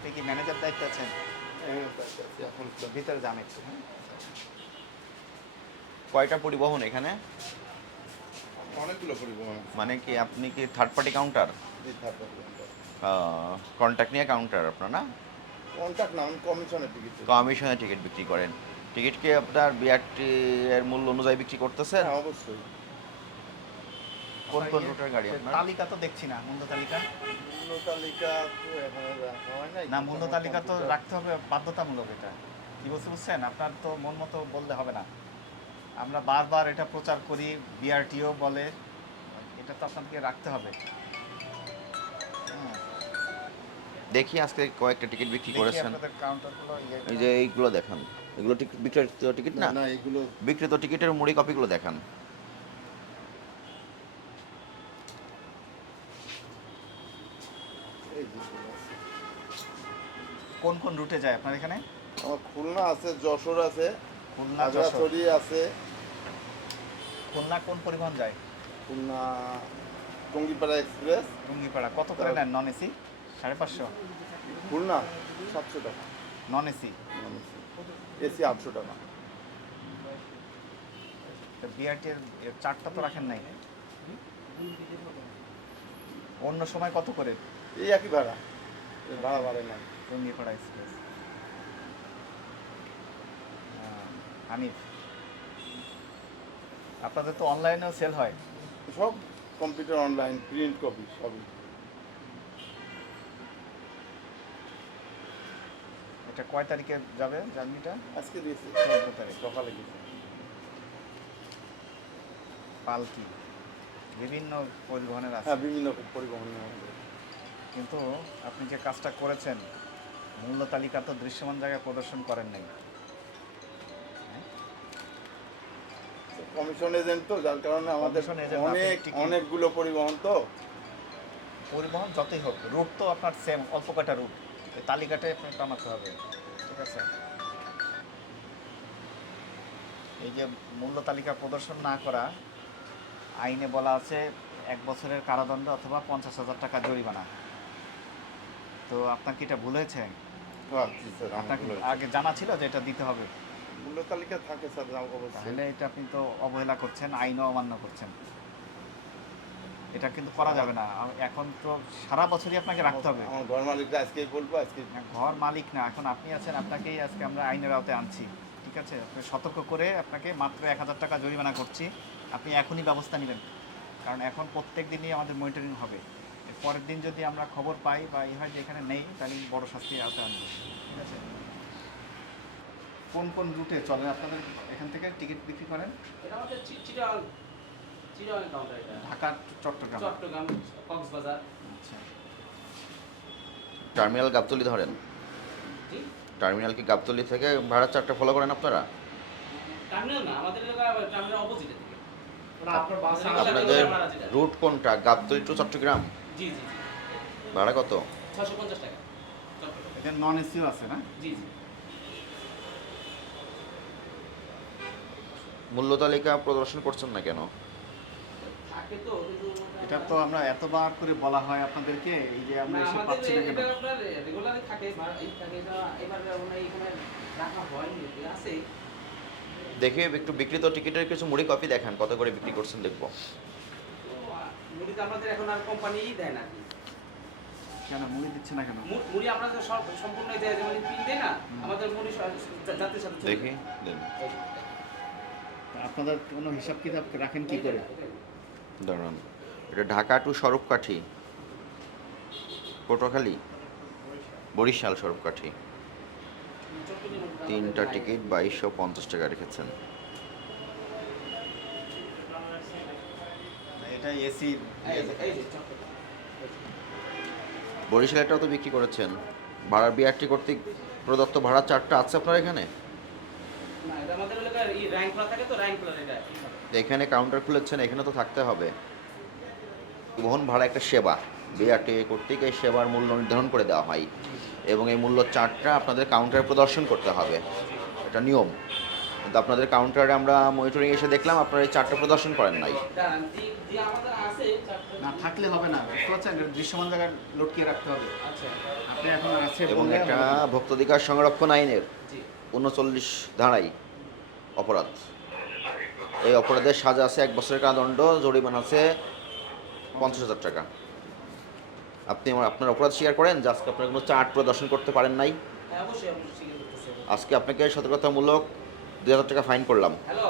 আপনি কি ম্যানেজার দায়িত্বে আছেন? এখন ভিতরে যান একটু, হ্যাঁ। কয়টা পরিবহন এখানে? অনেকগুলো পরিবহন আছে। মানে কি আপনি কি থার্ড পার্টি কাউন্টার? জি, থার্ড পার্টি কাউন্টার। কন্ট্যাক্ট নিয়ে কাউন্টার আপনার না? কন্ট্যাক্ট না, আমি কমিশনের টিকিট। কমিশনে টিকিট বিক্রি করেন। টিকিট কি আপনার বিআরটি এর মূল্য অনুযায়ী বিক্রি করতেছেন? হ্যাঁ, অবশ্যই। কোন কোন রুটের গাড়ি আপনার? তালিকা তো দেখছি না, মূল্য তালিকা। মূল্য তালিকা তো এখনো রাখা হয় নাই। না, মূল্য তালিকা তো রাখতে হবে, বাধ্যতামূলক এটা। কি বলতে বুঝছেন? আপনার তো মন মতো বললে হবে না। আমরা বারবার এটা প্রচার করি, বিআরটিও বলে, এটা তো আপনাদেরকে রাখতে হবে। দেখি আজকে কয়েকটা টিকিট বিক্রি দেখি করেছেন। আপনাদের কাউন্টারগুলো এই যে এইগুলো দেখান, এগুলো বিক্রিত টিকিট না? না, এগুলো বিক্রিত টিকিটের মুড়ি কপিগুলো দেখান। এই যেগুলো আছে। কোন কোন রুটে যায় আপনার এখানে? আমার খুলনা আছে, যশোর আছে, খুলনা, যশোর। খাগড়াছড়ি আছে। খুলনা কোন পরিবহন যায়? খুলনা টঙ্গিপাড়া এক্সপ্রেস। টুঙ্গিপাড়া কত করে নেন নন এসি? 550? খুলনা 700 টাকা, নন এসি? এসি 800 টাকা। বিআরটির চারটা তো রাখেন নাই, অন্য সময় কত করে? এই একই ভাড়া, এর ভাড়া বাড়ে না। টুঙ্গিপাড়া এক্সপ্রেস। হানিফ, আপনাদের তো অনলাইনেও সেল হয়? সব কম্পিউটার, অনলাইন, প্রিন্ট কপি সবই। এটা কয় তারিখে যাবে জার্নিটা? আজকে দিয়েছি, 14 তারিখ। সকালে গেছি। পালকি বিভিন্ন পরিবহনের আছে, হ্যাঁ, বিভিন্ন পরিবহন আমাদের। কিন্তু আপনি যে কাজটা করেছেন, মূল্য তালিকা তো দৃশ্যমান জায়গায় প্রদর্শন করেন নাই। কমিশন এজেন্ট তো, যার কারণে আমাদের Commission agent, আপনি টিকিট- অনেকগুলো পরিবহন তো। পরিবহন যতই হোক, রুট তো আপনার সেম, অল্প কটা রুট, এই তালিকাটাই আপনার টানাতে হবে, ঠিক আছে? এই যে মূল্য তালিকা প্রদর্শন না করা, আইনে বলা আছে 1 বছরের কারাদণ্ড অথবা 50,000 টাকা জরিমানা। তো আপনার কি এটা ভুল হয়েছে? হ্যাঁ, জি স্যার, আমার আপনাকে ভুল হয়েছে। আগে জানা ছিল যে এটা দিতে হবে? মূল্য তালিকা থাকে স্যার, অবশ্যই। তাহলে এটা আপনি তো অবহেলা করছেন, আইনও অমান্য করছেন। এটা কিন্তু করা যাবে না। এখন তো সারা বছরই আপনাকে রাখতে হবে। আমার ঘর মালিকরা আজকেই বলবো, আজকে না, ঘর মালিক না, এখন আপনি আছেন, আপনাকেই আজকে আমরা আইনের আওতায় আনছি, ঠিক আছে? আপনি সতর্ক করে আপনাকে মাত্র 1,000 টাকা জরিমানা করছি। আপনি এখনই ব্যবস্থা নেবেন, কারণ এখন প্রত্যেক দিনই আমাদের মনিটরিং হবে। এর পরের দিন যদি আমরা খবর পাই বা ই হয় যে এখানে নেই, তাহলে বড় শাস্তির আওতায় আনবো, ঠিক আছে? কোন কোন রুটে চলেন আপনাদের এখান থেকে টিকিট বিক্রি করেন? এটা আমাদের চিটাগাং কাউন্টার, এটা ঢাকা, চট্টগ্রাম, চট্টগ্রাম, কক্সবাজার। আচ্ছা। টার্মিনাল গাবতলী ধরেন? জি, টার্মিনাল কি গাবতলী থেকে ভাড়া চারটা ফলো করেন আপনারা? টার্মিনাল না, আমাদের এলাকা টার্মিনাল অপোজিটে থেকে। আপনাদের রুট কোনটা? গাবতলী টু চট্টগ্রাম? জি জি জি, ভাড়া কত? 650 টাকা চট্টগ্রাম। এটা নন এসিও আছে না? জি জি, মূল্য তালিকা প্রদর্শন করছেন না কেন? থাকে তো, কিন্তু এটা তো আমরা এতবার করে বলা হয় আপনাদেরকে, এই যে আমরা এসে আমাদের পাচ্ছি না কেন? এটা আপনার রেগুলারই থাকে, এই থাকে, এটা এবার মানে এখানে রাখা হয়নি, আছে। দেখে একটু বিক্রিত টিকিটের কিছু মুড়ি কপি দেখান, কত করে বিক্রি করছেন দেখবো। তো মুড়িতে আমাদের এখন আর কোম্পানিই দেয় না। কেন মুড়ি দিচ্ছে না কেন? মুড়ি আমরা তো সব সম্পূর্ণ দেয়, যেমন পিন দেয় না, আমাদের মুড়ি জাতির সাথে চলে দেখি যায়। দেন। তা আপনাদের কোনো হিসাব কিতাব রাখেন কি করে? দাঁড়ান, এটা ঢাকা টু স্বরূপকাঠি, পটুয়াখালী, বরিশাল স্বরূপকাঠি, 3টা টিকিট 2250 টাকা রেখেছেন। এটা এসি। এই যে চট্টগ্রাম। বরিশালেরটাও তো বিক্রি করেছেন। ভাড়ার বিআরটি কর্তৃক প্রদত্ত ভাড়া চারটা আছে আপনার এখানে? না, এটা আমাদের এলাকার এই র্যাঙ্ক খোলা থাকে তো, র্যাঙ্ক খোলা এটা। এখানে কাউন্টার খুলেছেন, এখানে তো থাকতে হবে। বহন ভাড়া একটা সেবা, বিআরটি কর্তৃক এই সেবার মূল্য নির্ধারণ করে দেওয়া হয় এবং এই মূল্য চার্টটা আপনাদের কাউন্টারে প্রদর্শন করতে হবে, এটা নিয়ম। কিন্তু আপনাদের কাউন্টারে আমরা মনিটরিং এসে দেখলাম আপনারা এই চার্টটা প্রদর্শন করেন নাই। দাঁড়ান, যে আমাদের আছে চারটা। না থাকলে হবে না, বুঝতে পারছেন? এটা দৃশ্যমান জায়গায় লটকিয়ে রাখতে হবে। আচ্ছা, আপনি এখন আছে এবং বলে একটা ভোক্তাধিকার সংরক্ষণ আইনের জি 39 ধারায় অপরাধ। এই অপরাধের সাজা আছে 1 বছরের কারাদণ্ড, জরিমানা আছে 50,000 টাকা। আপনি আপনার অপরাধ স্বীকার করেন যে আজকে আপনার কোনো চার্ট প্রদর্শন করতে পারেন নাই, হ্যাঁ অবশ্যই অবশ্যই স্বীকার করতেছে। আজকে আপনাকে সতর্কতামূলক 2,000 টাকা ফাইন করলাম। হ্যালো